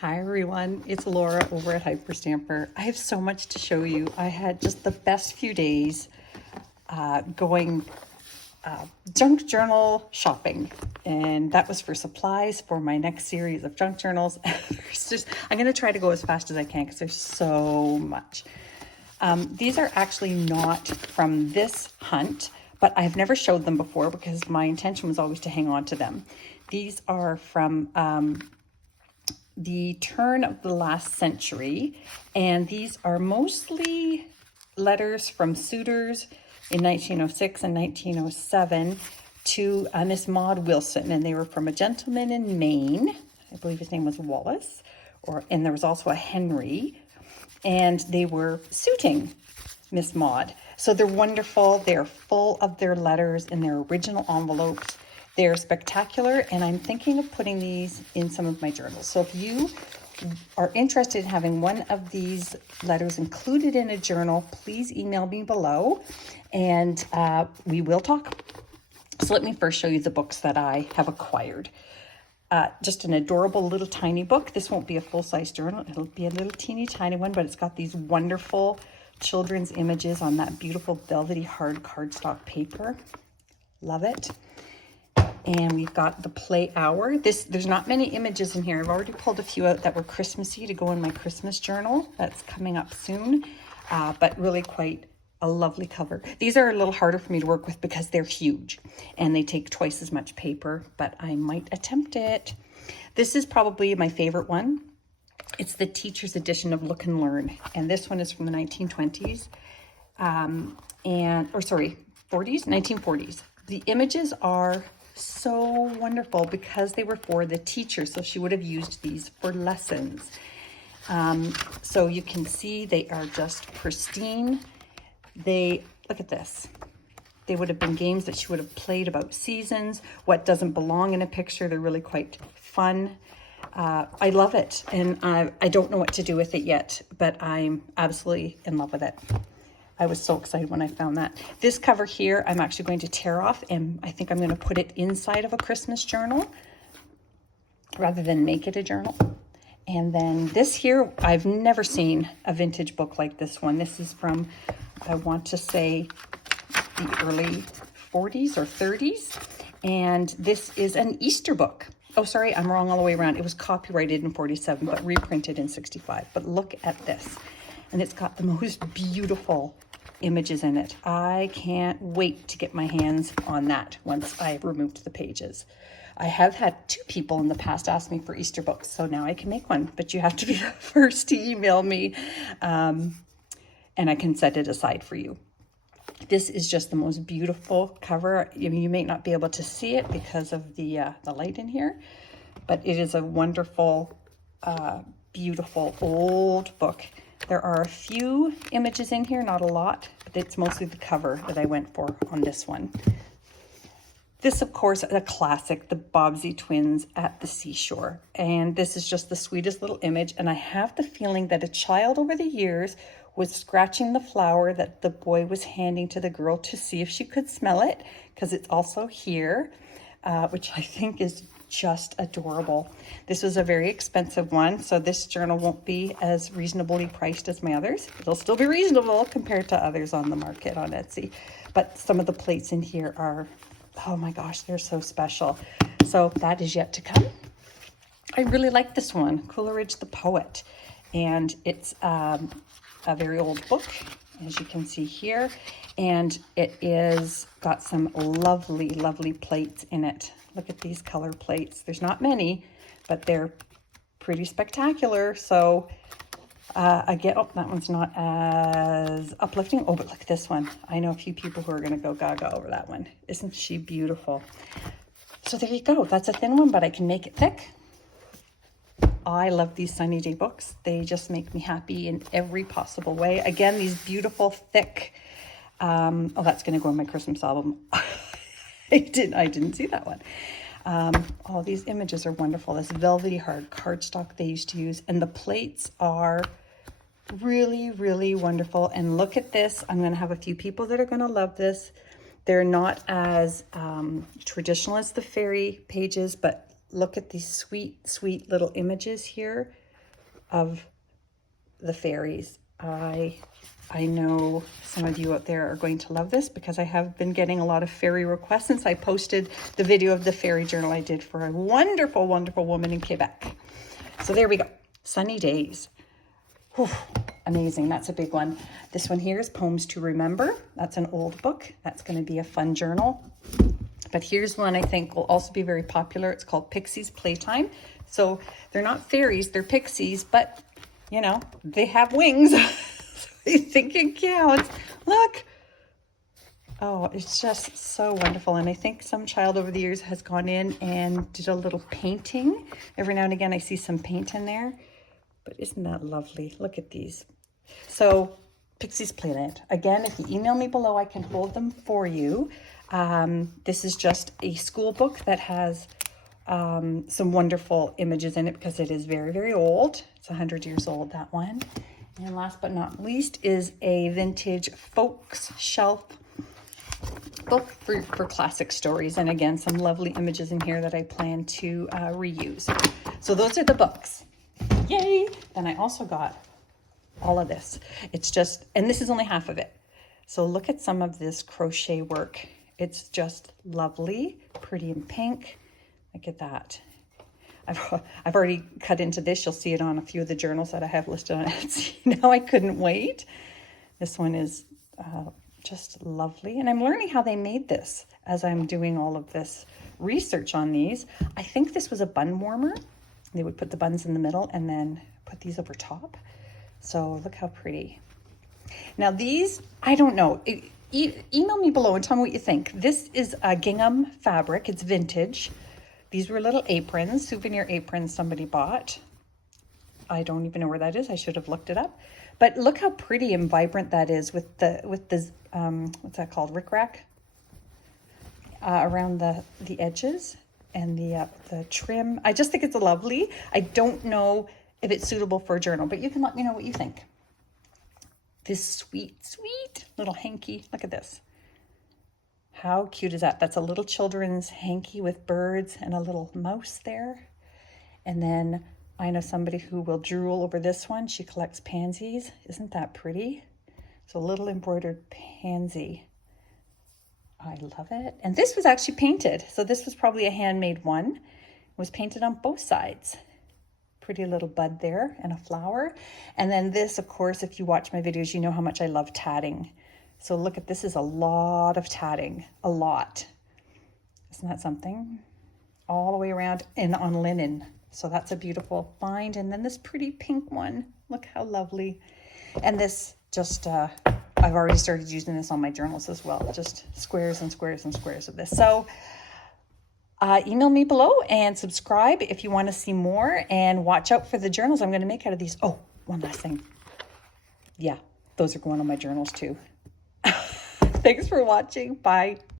Hi everyone, it's Laura over at Hyperstamper. I have so much to show you. I had just the best few days going junk journal shopping, and that was for supplies for my next series of junk journals. I'm going to try to go as fast as I can because there's so much. These are actually not from this hunt, but I've never showed them before because my intention was always to hang on to them. These are from the turn of the last century, and these are mostly letters from suitors in 1906 and 1907 to Miss Maud Wilson, and they were from a gentleman in Maine. I believe his name was Wallace, and there was also a Henry, and they were suiting Miss Maud. So they're wonderful. They're full of their letters in their original envelopes. They're spectacular, and I'm thinking of putting these in some of my journals. So if you are interested in having one of these letters included in a journal, please email me below, and we will talk. So let me first show you the books that I have acquired. Just an adorable little tiny book. This won't be a full-size journal. It'll be a little teeny tiny one, but it's got these wonderful children's images on that beautiful velvety hard cardstock paper. Love it. And we've got the Play Hour. There's not many images in here. I've already pulled a few out that were Christmassy to go in my Christmas journal. That's coming up soon, but really quite a lovely cover. These are a little harder for me to work with because they're huge and they take twice as much paper, but I might attempt it. This is probably my favorite one. It's the teacher's edition of Look and Learn, and this one is from the 1920s, 1940s. The images are so wonderful because they were for the teacher, so she would have used these for lessons. So you can see they are just pristine. Look at this. They would have been games that she would have played about seasons, what doesn't belong in a picture. They're really quite fun. I love it, and I don't know what to do with it yet, but I'm absolutely in love with it. I was so excited when I found that. This cover here, I'm actually going to tear off, and I think I'm going to put it inside of a Christmas journal rather than make it a journal. And then this here, I've never seen a vintage book like this one. This is from, I want to say, the early 40s or 30s. And this is an Easter book. Oh, sorry, I'm wrong all the way around. It was copyrighted in 47, but reprinted in 65. But look at this. And it's got the most beautiful images in it. I can't wait to get my hands on that once I've removed the pages. I have had 2 people in the past ask me for Easter books, so now I can make one, but you have to be the first to email me, and I can set it aside for you. This is just the most beautiful cover. You may not be able to see it because of the light in here, but it is a wonderful, beautiful old book. There are a few images in here, not a lot, but it's mostly the cover that I went for on this one. This, of course, is a classic, the Bobbsey twins at the seashore. And this is just the sweetest little image. And I have the feeling that a child over the years was scratching the flower that the boy was handing to the girl to see if she could smell it, because it's also here, which I think is just adorable. This was a very expensive one, so this journal won't be as reasonably priced as my others. It'll still be reasonable compared to others on the market on Etsy, but some of the plates in here are, oh my gosh, they're so special. So that is yet to come. I really like this one, Coleridge the Poet, and it's a very old book, as you can see here, and it is got some lovely, lovely plates in it. Look at these color plates. There's not many, but they're pretty spectacular. So again, oh, that one's not as uplifting. Oh, but look at this one. I know a few people who are going to go gaga over that one. Isn't she beautiful? So there you go. That's a thin one, but I can make it thick. I love these sunny day books. They just make me happy in every possible way. Again, these beautiful, thick, oh, that's going to go in my Christmas album. I didn't see that one. All these images are wonderful. This velvety hard cardstock they used to use, and the plates are really, really wonderful. And look at this. I'm going to have a few people that are going to love this. They're not as traditional as the fairy pages, but look at these sweet, sweet little images here. of the fairies. I know some of you out there are going to love this because I have been getting a lot of fairy requests since I posted the video of the fairy journal I did for a wonderful, wonderful woman in Quebec. So there we go. Sunny Days. Whew, amazing. That's a big one. This one here is Poems to Remember. That's an old book. That's going to be a fun journal. But here's one I think will also be very popular. It's called Pixie's Playtime. So they're not fairies, they're pixies, but you know, they have wings. I think it counts. Look. Oh, it's just so wonderful. And I think some child over the years has gone in and did a little painting. Every now and again, I see some paint in there. But isn't that lovely? Look at these. So, Pixie's Playland. Again, if you email me below, I can hold them for you. This is just a school book that has some wonderful images in it because it is very, very old. It's 100 years old, that one. And last but not least is a vintage folks shelf book for classic stories. And again, some lovely images in here that I plan to reuse. So those are the books. Yay! Then I also got all of this. It's just, and this is only half of it. So look at some of this crochet work. It's just lovely, pretty in pink. Look at that. I've already cut into this. You'll see it on a few of the journals that I have listed on Etsy. Now I couldn't wait. This one is just lovely. And I'm learning how they made this as I'm doing all of this research on these. I think this was a bun warmer. They would put the buns in the middle and then put these over top. So look how pretty. Now these, I don't know. Email me below and tell me what you think. This is a gingham fabric. It's vintage. These were little aprons, souvenir aprons somebody bought. I don't even know where that is. I should have looked it up. But look how pretty and vibrant that is with the what's that called? Rickrack around the edges and the trim. I just think it's lovely. I don't know if it's suitable for a journal, but you can let me know what you think. This sweet, sweet little hanky. Look at this. How cute is that? That's a little children's hanky with birds and a little mouse there. And then I know somebody who will drool over this one. She collects pansies. Isn't that pretty? So a little embroidered pansy. I love it. And this was actually painted. So this was probably a handmade one. It was painted on both sides. Pretty little bud there and a flower. And then this, of course, if you watch my videos, you know how much I love tatting. So look at this, is a lot of tatting, a lot. Isn't that something? All the way around and on linen. So that's a beautiful find. And then this pretty pink one, look how lovely. And this just, I've already started using this on my journals as well. Just squares and squares and squares of this. So email me below and subscribe if you want to see more, and watch out for the journals I'm going to make out of these. Oh, one last thing. Yeah, those are going on my journals too. Thanks for watching. Bye.